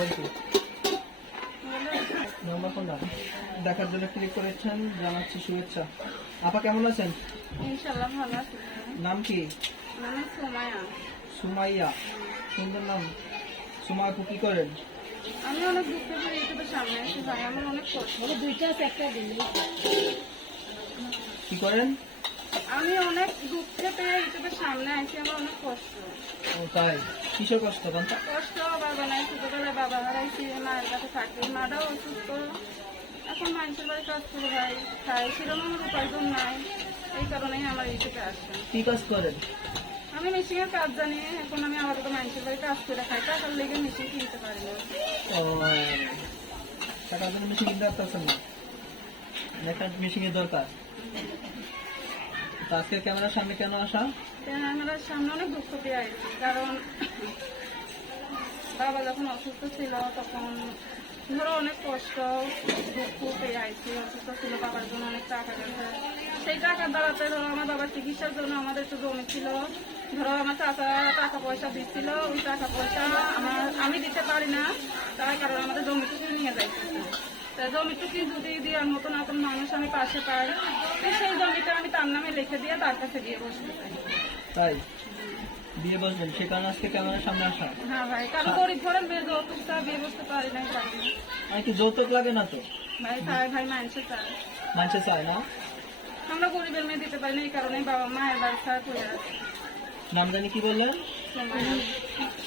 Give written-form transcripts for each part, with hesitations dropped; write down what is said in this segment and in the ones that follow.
বলছি নাম্বার কোনটা দেখার জন্য ক্লিক করেছেন, জানাচ্ছি শুভেচ্ছা। আপা কেমন আছেন? ইনশাআল্লাহ ভালো আছি। নাম কি? মানে সুমাইয়া। সুমাইয়া, সুন্দর নাম। সুমা আপু কি করেন? আমি অনেক দুঃখ করে ইউটিউবের সামনে এসে ভাই, আমার অনেক কষ্ট। দুইটা আছে, একটা দিন। কি করেন? আমি অনেক দুঃখে পেয়ে ইউটিউবের সামনে আসি, আমার অনেক কষ্ট। ও তাই, কিসের কষ্ট? কষ্ট বাবা নাই, ছোটবেলায় বাবা হারাইছি, মায়ের কাছে থাকি, মাটাও অসুস্থ। এখন মানুষের বাড়ি কাজ করে ভাই খাই, সেরকম আমার উপার্জন নাই। এই কারণেই আমার ইউটিউবে আসে। কি কাজ করেন? আমি মেশিনের কাজ জানি, এখন আমি আপাতত মানুষের বাড়ি কাজ করে খাই, টাকার লেগে মেশিন কিনতে পারি না। ও টাকার জন্য মেশিন কিনতে পারতেছেন না? একটা মেশিনের দরকার। তা আজকে ক্যামেরার সামনে কেন আসা? ক্যামেরার সামনে অনেক দুঃখ পেয়ে আসছি, কারণ বাবা যখন অসুস্থ ছিল তখন ধরো অনেক কষ্ট দুঃখ পেয়ে আসছি। অসুস্থ ছিল, বাবার জন্য অনেক টাকা গেছে, সেই টাকার দ্বারাতে ধরো আমার বাবার চিকিৎসার জন্য আমাদের একটু জমি ছিল, ধরো আমার চাচা টাকা পয়সা দিচ্ছিল, ওই টাকা পয়সা আমি দিতে পারি না, তার কারণে আমাদের জমিটুকু নিয়ে যাইতেছে। জমিটুকু যদি দেওয়ার মতো নতুন মানুষ আমি পাশে পাই, সেই জমিটা আমি তার নামে লিখে দিয়ে তার কাছে দিয়ে বসতে চাই। তাই বিয়ে বসবেন, সে কারণে আজকে ক্যামেরার সামনে আসা? হ্যাঁ ভাই, কারণ গরিব ঘরের মেয়ে যৌতুকটা বিয়ে বসতে পারি না। আর কি যৌতুক লাগে না তো? ভাই চায়, ভাই মানুষে চায়, মানুষে চায় না। আমরা গরিবের মেয়ে দিতে পারি না, এই কারণে বাবা মায়ের বাড়ি ছাড়া করে আছে। নাম জানি কি বললেন?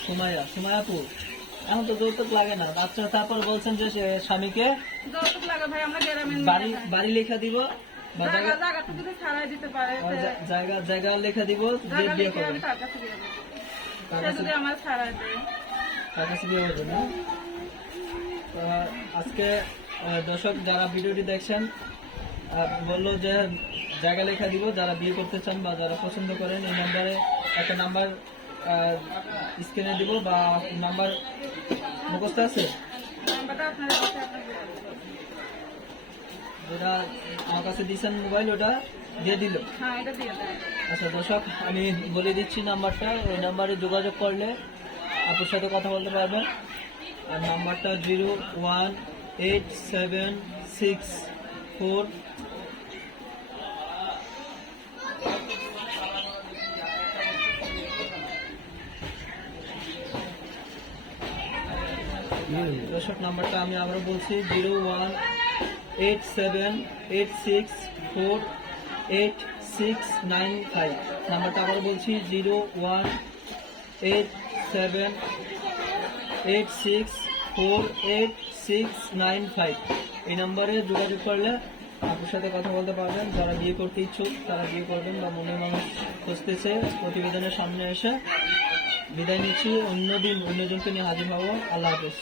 সুমাইয়া। সুমাইয়াপুর, এখন তো যৌতুক লাগে না। আচ্ছা, তারপর বলছেন যে স্বামীকে যৌতুক লাগে ভাই, আমরা গ্রামের বাড়ি লেখা দিব, জায়গাটা যদি ছাড়াই দিতে পারে, জায়গা লেখা দিব, বিয়ে করবেন। আমি তার কাছে দিয়ে দেবো, সে যদি আমার ছাড়াই দেয় তার কাছে বিয়ে করবেন না? আজকে দর্শক যারা ভিডিওটি দেখছেন বললো যে জায়গা লেখা দিব, যারা বিয়ে করতে চান বা যারা পছন্দ করেন এই নাম্বারে একটা নাম্বার স্ক্রিনে দিব, বা নাম্বার মুখস্থ আছে নাম্বারটা আপনার কাছে, যেটা আমার কাছে দিয়েছেন মোবাইল, ওটা দিয়ে দিল। হ্যাঁ এটা দিয়ে দেয়। আচ্ছা দর্শক, আমি বলে দিচ্ছি নাম্বারটা। ওই নাম্বারে যোগাযোগ করলে আপুর সাথে কথা বলতে পারবেন। আর নাম্বারটা 01876 দর্শক নাম্বারটা আমি আবারও বলছি, 01876488695। নাম্বারটা আবারও বলছি, 01876488695। এই নাম্বারে যোগাযোগ করলে আপনার সাথে কথা বলতে পারবেন। যারা বিয়ে করতে ইচ্ছুক তারা বিয়ে করবেন, বা মনের মানুষ খুঁজতেছে প্রতিবেদনের সামনে এসে। বিদায় নিচ্ছি, অন্যদিন অন্যজনকে নিয়ে হাজির হবো। আল্লাহ হাফেজ।